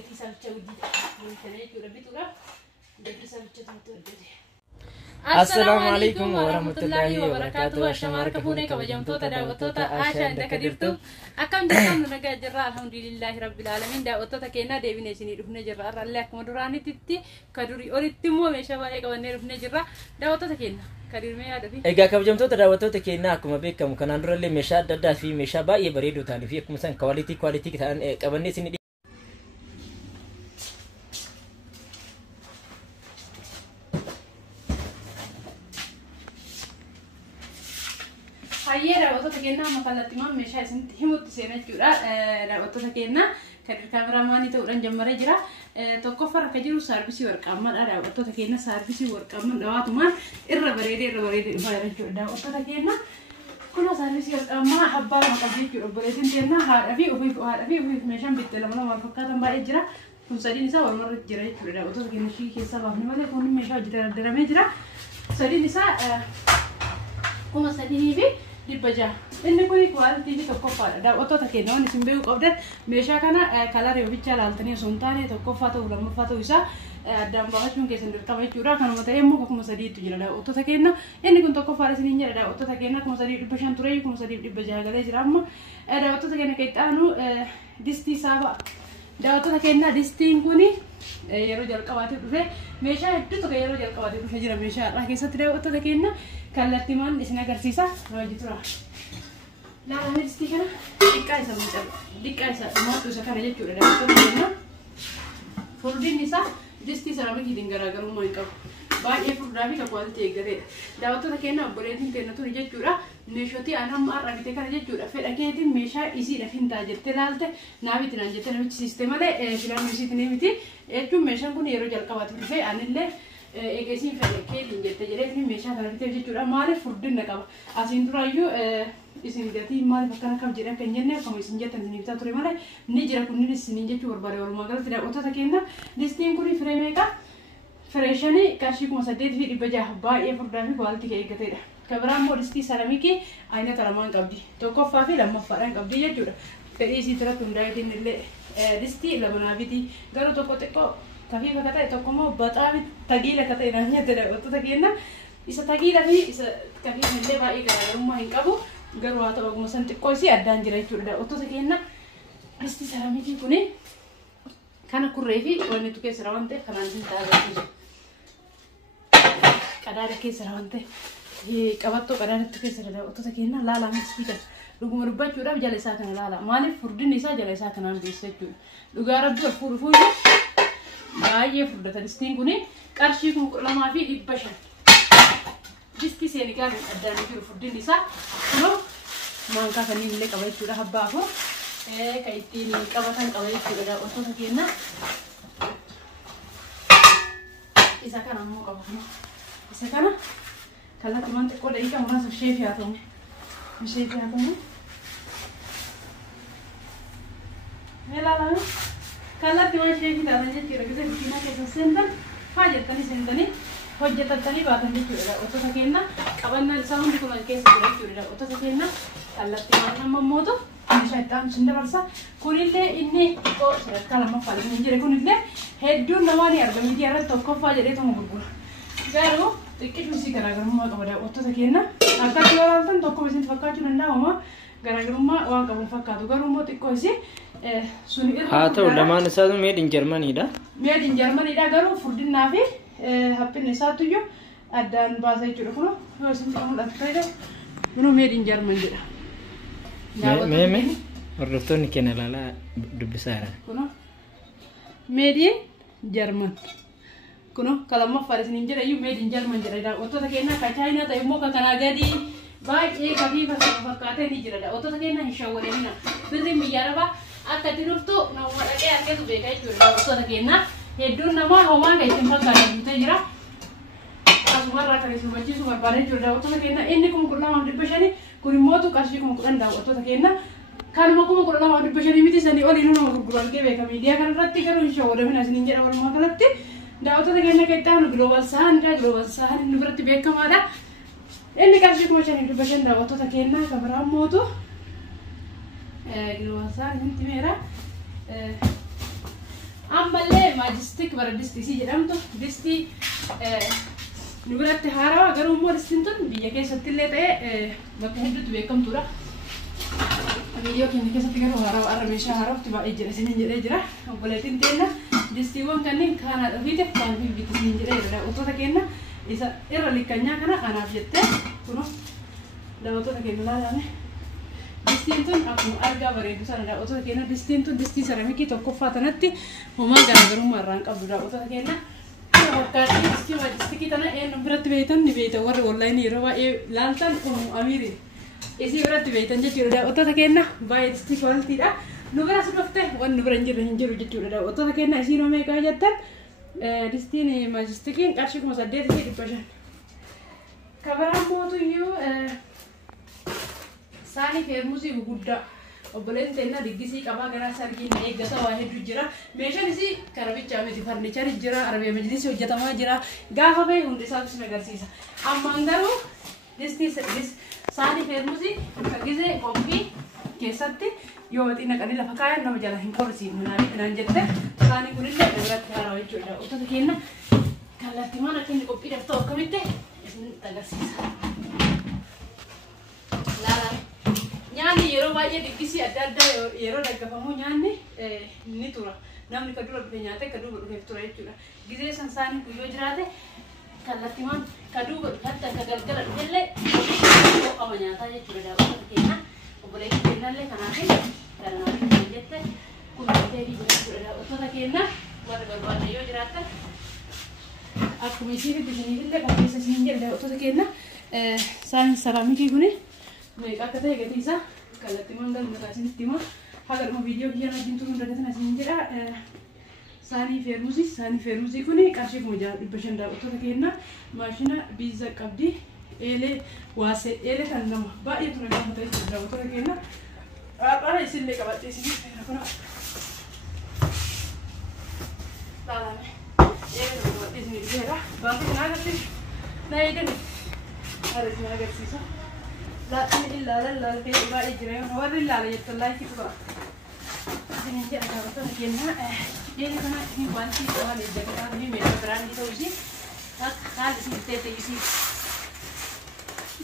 قتي سالتشا ودي تنيت وربيتوغا قتي سالتشا تمتودي السلام عليكم ورحمة الله وبركاته. وشمارك فوني كبجمتوتا دعوتوتا عاشا عندك ديرتو أكم جرام نجا جرا الحمد لله رب العالمين دعوتوتا كينا ديبنا سني رفنا جرا الله كمدراني تتي كدوري أوريتمو مشى باي كوني رفنا جرا دعوتوتا كينا كدير ما هذا في إيجا كبجمتوتا دعوتوتا كينا كم بيكم كنا نرى اللي مشى ددا في مشى باي بريدو تاني في كم سن كواليتي كتان كبني سني هاي دعوتوتا كينا مكالمة تمام مشى سنتي هموت سنة جرا دعوتوتا كينا كدير كاميرا ماني تورن جمرة جرا توقفر كجرو ساربيسي ورقامن دعوتوتا كينا ساربيسي ورقامن دواتمان إربريدي فايرن جرا دعوتوتا كينا كنا ساربيسي ورقامن حبا مقابل جرا بريدين تيرنا هارفي وفي مشان بيتلمنا مرفقات باي جرا كنسالي نسا ورمر جرا جرا دعوتوتا كينا شيء كيسا بافني ماله كون مشى جرا درامي جرا سالي نسا كنا سالي بي دبجا إني كوني كواليتي في توقفة دعوتوتا كينا ونسيم بيو قبضة مشى كنا كلار يوبيتشا لالتني سونتاني توقفة ولما فاتو يسا دام باهش من كيسن دركما يجورا كانوا متأيمو كم سدي تجرا دعوتوتا كينا إني كنت توقفة رسنين جرا دعوتوتا كينا كم سدي دبشان توري كم سدي دبجا غلي جرام دعوتوتا كينا كيتانو ديستي سابا دعوتوتا كينا ديستين كوني يرو جل كواتي بفه مشى هدو تو يرو جل كواتي بفه جرا مشى راكي ستري دعوتوتا كينا كالتيمان إسنا كرسيسا راجتورا لا أنا ديستي كنا ديكايسا مجال ديكايسا ما توسا كنا جتورا دعوتوتا كينا فردين نسا ديستي سرامي كيدين غراغرو ما يكاب باقي فردافي كواليتي غري دعوتوتا كينا بريدين كنا تو جتورا نشوتي أنا ما رابطة كنا جتورا في أكيد مشى إيزي رفين تاجر تلالته نابي تناجر تنامي سيستم على فلان مشي تنامي إتو مشى كوني يرو جل كواتي بفه أنا اللي eegasiin fedhee linjette jedhee meeshaa kana bitee jechuudha maaliif furdinna qaba asiin duraayyuu isin gatii maaliif akkana kam jedhan kan jenne akkuma isin jettan isin bitaa ture malee ni jira kunniin isiniin jechuu barbaade walumaa galatti daawwattoota keenya listiin kun firee meeqa fireeshanii qarshii 8,600 baay'ee furdaa fi kwaaliti eeggateedha kabiraan immoo listii saramikii aynata lamaan qabdi tokkoffaa fi lammaffaadhaan qabdi jechuudha fedhii isii irratti hundaa'eetiin illee listii lamanaafitii garuu tokko xiqqoo كافي فكتة تقوم بطعم تجيلة كتة إيرانية ترى وتتجينا إذا تجيلة في إذا كافي من اللي باقي كذا ما هينكابو قالوا هذا بقى مثلا تكويسي أدان جري توردا وتتجينا بس تسلمي في كوني كان كوريفي وين تكيس روانته كان عندي تاجر كذا كيس روانته هي كبرتو كذا تكيس روانته وتتجينا لا لا مسبيكا لقوم ربّا جورا بجالي ساكن لا ماني فردي نسا جالي ساكن عن بيسجوا لقارب جو فور بايه فردة دستين كوني كارشي كم لما في دبشة دستي سيني كان أداني في فردة نسا كنو ما انك فني اللي كبير شو راه بافو كايتيني كبتان كبير شو راه أوتو سكينا إذا كان أمو كبتان إذا كان كلا كمان تقول إيه كم ناس الشيء في هاتهم الشيء في هاتهم لا كلا كمان شيء في هذا الجيل كذا كذا كنا كذا سندن فاجر تاني سندني حجة تاني بعدين بيجوا أوتو سكينا قبلنا الساهم بيكون الكيس بيجوا أوتو سكينا كلا كمان هم موتو مش هيتام سند برسا كل اللي إني كو سرت كلام ما فعله نيجي كل اللي هدون نواني أربعة ميديا رت توقف فاجر إيه تمو بقول قالوا تكيد مسي كنا قرموا قبل أوتو سكينا أكاد يوم تان توقف بس نتفكر جننا هما قرموا وان قبل فكروا قرموا تكويسي هاتو لما نسافر ميد إن جرماني دا ميد إن جرماني دا قالوا فردين نافي هابين نساتو يو أدان بازاي جرفنا هو سنتهم الأكثر منو ميد إن جرماني دا مي الرفتوني كنا لا دبسارة كنا ميد إن جرمان كنا كلام ما فارس نينجر يو ميد إن جرمان جرا دا وتو تكينا كاتاينا تيمو كنا غادي باي إيه كافي فكاتة نيجرا دا وتو تكينا هشاورينا بدي ميجارا با akka tiruftu nama dhaqee argatu beekaa jechuudha daawwattoota keenya hedduun namaa homaa kan ittiin fakkaatan bitee jira asumarraa kan isin hubachiisuu barbaada jechuudha daawwattoota keenya inni 12,500 kun immoo qarshii 10,000 daawwattoota keenya kanuma 12,500 miti sanii olii nu nama gurguran kee beeka miidiyaa kanarratti garuu hin shawwadamina isiniin jedha walumaa kanatti daawwattoota keenya keessaa nu global sahan nu biratti beekamaadha inni qarshii 5,500 daawwattoota keenya kan biraan mootu global sahan inti meera ماجستيك برا دستي سي جرامتو دستي نقولت هارا أقرأ مو دستينتون بيجي ستيلة تاء بكهدو تبيكم تورا فيديو كنا كذا تقرأ هارا أرميشة هارا تبغى إجرا سنين إجرا وبلاتين تينا دستي وان كنين كان فيديو كان في فيديو سنين إجرا وتو تكينا إذا إيرالي كنيا كنا أنا بجتة كنو لو تو تكينا لا يعني دستينتون أكو أرجع بريدو سنة وتو تكينا دستينتون دستي سيراميكي توقف فاتنتي وما قادروا مران قبل وتو تكينا وكان دستي ما دستي كنا إيه نبرت بيتن نبيته ور والله نيروا إيه لانتن أميري إذا برت بيتن جتيرا وتو تكينا باي دستي كوال تيرا نبرة سلفته وان نبرة نجر جتيرا وتو تكينا إسيرو ميكا جتن دستي ماجستيكين كارشيك مصدق في البشر كبرام موتو يو ساني فيرموسي بقودا وبلين تنا دقيسي كبا غرا سركين إيجاتا واحد جرا ميشان إسي كربي جامي تفرنيشر جرا عربي مجلس وجتا ما جرا غاها بي هندي سابس مغرسيسا أما عندرو دستي ساني فيرموسي كجيزي كوفي كيساتي يوم تينا كني لفكايا نما جالا هنكورسي منامي تنانجتة ساني كوريلا دبرت هارا ويجودا وتذكرنا كلا تيمانا كني كوفي دفتو كميته إسن تغرسيسا لا nyaanni yeroo baay'ee diggisi adda addaa yeroo daggafamu nyaanni ni tura namni ka dura dhufe nyaate ka duuba dhufeef tura jechuudha gizee san saanii guyyoo jiraate kallattimaan ka duuba hatta ka galgala dhufellee qoma nyaataa jechuudha daawwata keenya obboleessi kennallee kanaafi galanaafii jette kun teerii jira jechuudha daawwattoota keenya warra barbaadne yoo jiraatan akkuma isiif iddisiniifillee kan keessa isiin jedha daawwattoota keenya saan saraamikii kuni mereka kata ya kita kalau timan dan merasin timan agar mau video kian lagi turun dari sana sini jera sani fermusi kuni kasih muja di pasien dah utara kena masina bisa kabdi ele wase ele tanam ba itu nak kita itu dah utara kena apa isin le kabat isin apa nak dalam ele kabat isin ni jera bangku naga sih nah ini harus naga sih لا إلا لا في إباء إجرام هو إلا لا يطلع كي تبغى إذا نجى أنا بقول كينها يعني كنا في بانتي كمان الجبهة في ميدا بران دي توجي هك خالص نتيجة يسي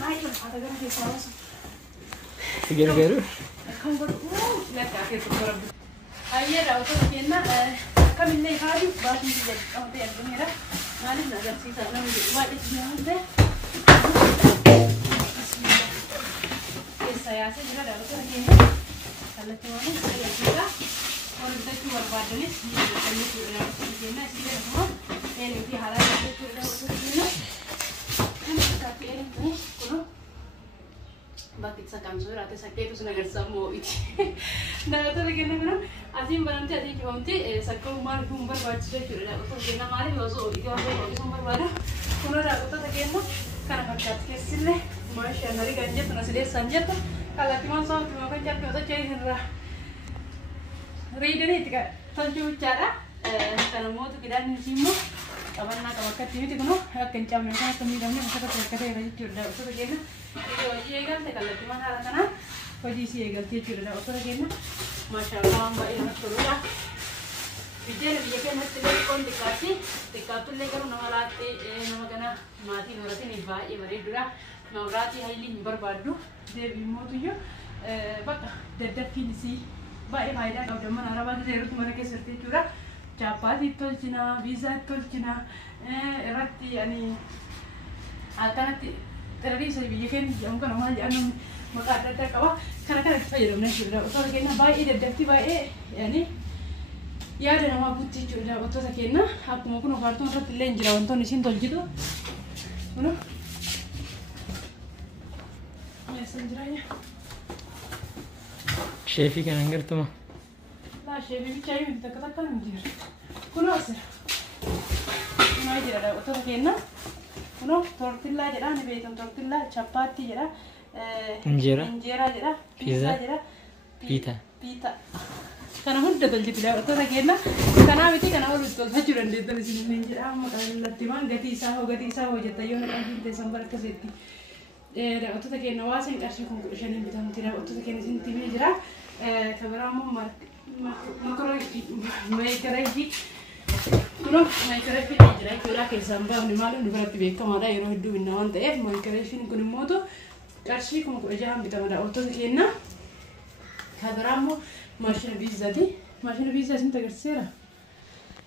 ما يكون هذا كنا في خلاص تجربه كم برضو لا كأكيد تقرب أيه راوتو كينها كم اللي هذي باقي يجي أو تيجي أدميرا ما لنا جالسين سألنا من إباء إجرام ده saya sih juga dapat begini kalau tuan saya juga kalau kita cuma berbadan ini kalau sudah begini sih dah semua ini di halal itu sudah begini tapi ini kuno batik sakam surat sakit itu sudah gersamu itu nah itu begini kuno asim berarti ada jomti sakam mar kumbar baca sudah dapat begini mari lozo itu apa itu kumbar baru kuno dapat begini karena bakat kesilnya masih nari ganjat nasi deh sanjat kalau timan soal timan kan jadi cari henra reader itu kan tanjung cara kalau mau tu kita ni simu kapan nak kawan kita itu kuno kencam mereka kami kami kita terkait dengan curda itu begini itu aja kan kalau timan hal kana posisi egal dia curda itu begini masya Allah mbak ini terus Bicara kan hati lagi kon dikasih lekar nama rati nama kena mati berarti nih bah ya beri dura nama rati haili berbadu dia bimu tu yo bak dedet finisi bah ya faida kau zaman Arab itu zero tu mereka serti cura capat itu cina visa itu cina rati ani alternatif tadi saya bikin jangan kan nama jangan maka ada kawa karena kita jadi mana sudah kalau kena bah ya dedet bah yani ya ada nama putih juga waktu saya kena aku mau kuno kartu orang telen jera untuk nisin tolji tu, kuno, ya senjranya. Chef kan anggar tu mah. Lah chef ini cai minta katakan dia, kuno sih. Kuno jera waktu saya kena, kuno tortilla jera ni betul tortilla chapati jera, injera jera, pizza jera, pita. Karena muda tu jadi dah, tu lagi na, karena itu karena orang tu sahaja orang dia tu di sini jadi am kalau timan gati sah jadi tayo nak ambil Desember ke sini. Dah tu lagi na wasen kasih conclusion ni kita mesti dah tu lagi ni sini timin jadi kamera mau makro lagi Kuno microwave jira jechuudha keessaan baafne maal nu biratti beekamaadha yeroo hedduu binna waan ta'eef microwave kun immoo qarshii 16,000 bitamaadha. Wantoota keenya kabiraammoo maashina biizaati. Maashina biizaa isin agarsiiseera.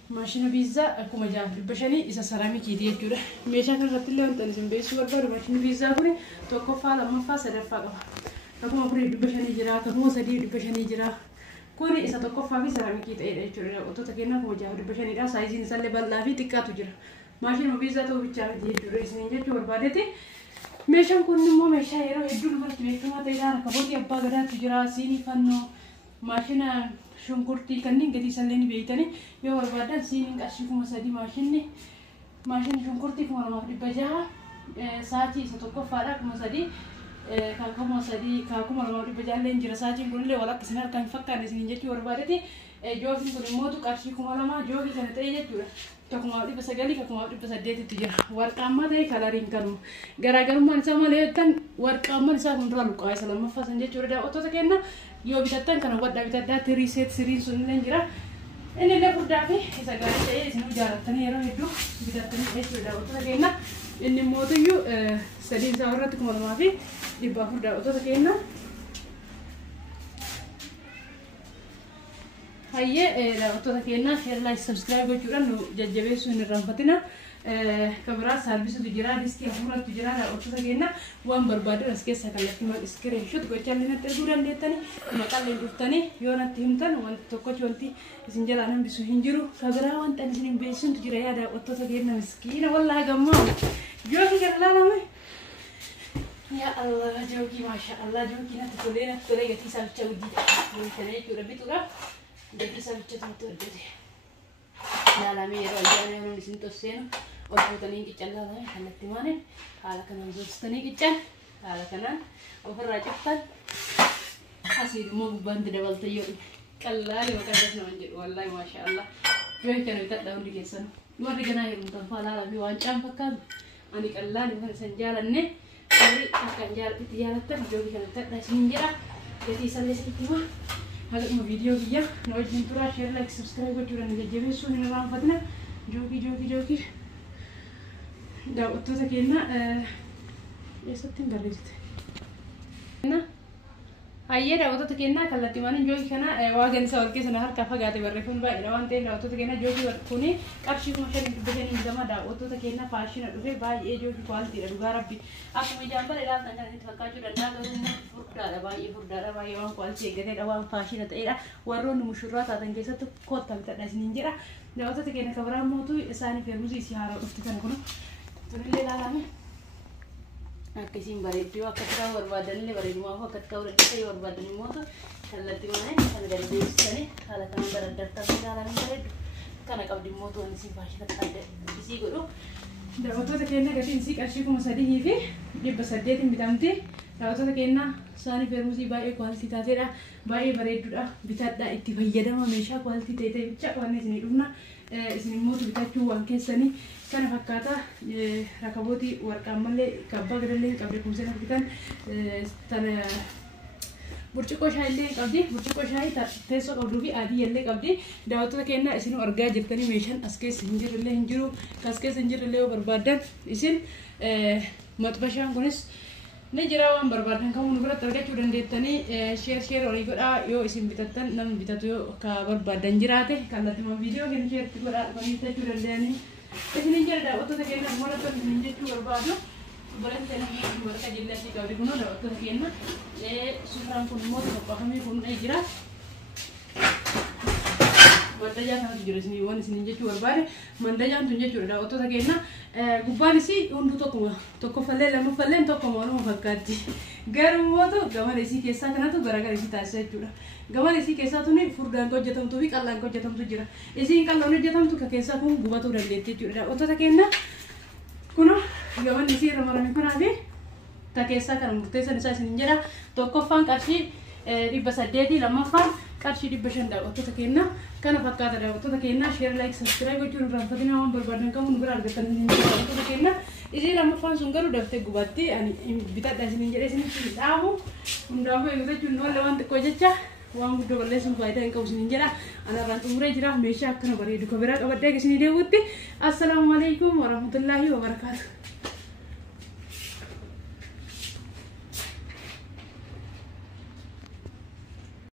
Maashina biizaa akkuma 6,500 isa saraamikiiti jechuudha. Meeshaa kanarratti illee wanta isin beeksisuu barbaadu maashina biizaa kun tokkoffaa lammaffaa sadaffaa qaba. Akkuma 4,500 jira, akkuma 3,500 jira. Kun isa tokkoffaa fi saraamikii ta'edha jechuudha. Wantoota keenya akkuma 6,500dha. Saayiziin isaallee bal'aa fi xiqqaatu jira. Maashina biizaa ta'uu bichaa miti jechuudha. Isin jechuu barbaadetti meeshaan kun immoo meeshaa yeroo hedduu dubartii beekamaa ta'edha. Rakabooti abbaa gadaatu jira, siinii fannoo, maashina shunkurtii kanneen gadi isallee ni beeytanii yoo barbaadan siiniin qarshii 3,000 maashina shunkurtii 2,600 saatii isa tokkoffaadha 3,000 kan 3,000 kan 2,600 illee jira. Saatiin kunillee wal akka isin harkaan hin fakkaanne isin jechuu barbaadetti jookiin kun immoo qarshii 2,000 jookii kana ta'e jechuudha. Kakuma 900 kakuma 800 jira. Warqaammaa ta'e kalariin kanuma. Garaagarummaan isaa malee jettan warqaammaan isaa kun dura luqaa isa lammaffaa san jechuudha. Daawwattoota keenya yoo bitattan kana waddaa bitaddaa tirii seet siriin sun illee jira. Inni illee furdaa fi isa gaarii ta'ee isin jaalattanii yeroo hedduu bitattanii jechuudha. Daawwattoota keenya inni mootiyyuu sadiin isaa irratti 2,400 daawwattoota keenya. Hayyee daawwattoota keenya share like subscribe gochuudhaan nu jajjabeessuu hin irraanfatina. Kabiraa saarbisutu jira, diskii afuratu jira. Daawwattoota keenya waan barbaadan as keessa kallattii screenshot gochaan natti erguu dandeettanii maqaan dhuftanii yoo natti himtan wanti tokkochi wanti isin jalaa hambisu hin jiru. Kabiraa wanta isin hin beeksisuntu jira yaa daawwattoota keenya miskiina wallaahi gammaa jookii garlaalame. Ya Allah jookii maasha Allah jookii natti tolee gatii isaa bicha guddidha. Kana jechuudha bituudhaaf. Jadi saya cakap tu jadi. Dalam era yang orang di sini tu sen, orang tu ni kita lah, anak tu mana, kalau kanan tu ni kita, kalau kanan, orang rajatan, hasil mau bantu dewal tu yo, kalau yo kan dah nampak, wallahi masya Allah, jual kan kita daun di kesan, luar di kana yang tu fala lebih wancam pakai, anik Allah ni kan senjalan ni, jadi akan jalan itu jalan tu, jual kan kita dah senjara, jadi saya seperti mana. Halo video kia, nak jumpa share like subscribe gochuudhaan jajjabeessuu hin irraanfatina. Jookii. Daawwattoota keenya eessatti hin barreessite. Hayyee daawwattoota keenya kallattii maaliin jookii kana waagan isaa wal keessa na harkaa fagaate barreeffamuun baay'eedha waan ta'eef daawwattoota keenya jookii kuni qarshii 5,500 bitama. Daawwattoota keenya faashina dhufe baay'ee jookii kwaalitiidha dhugaa rabbi. Akkuma ijaan bara ilaaltan kan itti fakkaachuu danda'a garuu furdaadha baay'ee waan kwaaliti eeggateedha waan faashina ta'edha. Warroonni mushurraa taatan keessatti kootta bitadha isiniin jedha. Daawwattoota keenya kabiraan mootu isaanii feermusii isii haaraa dhufti kana kun tunillee ilaalame. Akkasiin bareedduu akka tiraa barbaadanillee bareedumaaf akka tiraa dandeessa yoo barbaadan immoo kallattii malee kan galbeessanii haala kanaan baraddartan ilaalanii bareeddu. Kana qabdi immoo to'an isii faashina qaadda isii godhu. Daawwattoota keenya gatiin isii qarshii 3,000 fi 800 bitamti. Daawwattoota keenya isaanii feermusii baay'ee kwaaltii taateedha. Baay'ee bareedduudha. Bitadhaa itti fayyadama meeshaa kwaaltii ta'e bicha waan isinii dhufna. Isin immoo bitachuu waan keessanii kana fakkaata rakabooti warqaan malee kabbaa gadallee qabdi kumseen argitan tana burcuqqoo shaayii illee qabdi. Burcuqqoo shaayii teessoo qabduu fi adii illee qabdi. Daawwattoota keenya isin argaa jirtanii meeshaan as keessa hin jirre hin jiru. As keessa hin jirre yoo barbaadan isin maxxabashaan kunis ni jira waan barbaadan kan nu biratti argachuu dandeettanii share olii godhaa yoo isin bitattan namni bitatu yoo ka barbaadan jiraate kallattii viidiyoo keenya share godhaa dhufanii bitachuu danda'anii. Isinin jira daawwattoota keenya mara kan isin jechuu barbaadu. Barate keenya warqa jillasii qabdi kun daawwattoota keenya suuraan kun immoo qophaa'amee kun jira. Mandajaan kan jira isin waan isin jechuu barbaade mandajaan tun jechuudha daawwattoota keenya gubbaan isii hunduu tokkoffallee lammaffallee tokkuma waluma fakkaatti. Garuu mootu gamana isii keessaa kanatu garagara isii taasisa jechuudha. Gamana isii keessaa tuni furdaan hojjetamtuu fi qallaan hojjetamtu jira. Isiin qallaan hojjetamtu ka keessaa kun gubatuu dandeetti jechuudha. Daawwattoota keenya kun gamanni isii irra marame kunaa fi ta keessaa kana murteessan isaa isin jedha. Tokkoffaan qarshii 800 lammaffaan qarshii 500 daawwattoota keenya kana fakkaata. Daawwattoota keenya share like subscribe gochuun irraanfatina waan barbaadan qabu nu bira argattan isin daawwattoota keenya. Isii lammaffaan sun garuu daftee gubatti ani bitadha isin jedhee isinitti dhaabu hundaafuu eeggachuun oolle waan xiqqoo jecha waan guddoo balleessuun faayidaa hin qabu isiniin jedha ana irraan xumuree jira meeshaa akkana bareedu kan biraa qabadhee isinii deebi'utti assalaamu alaikum warahmatullaahi wabarakaatu.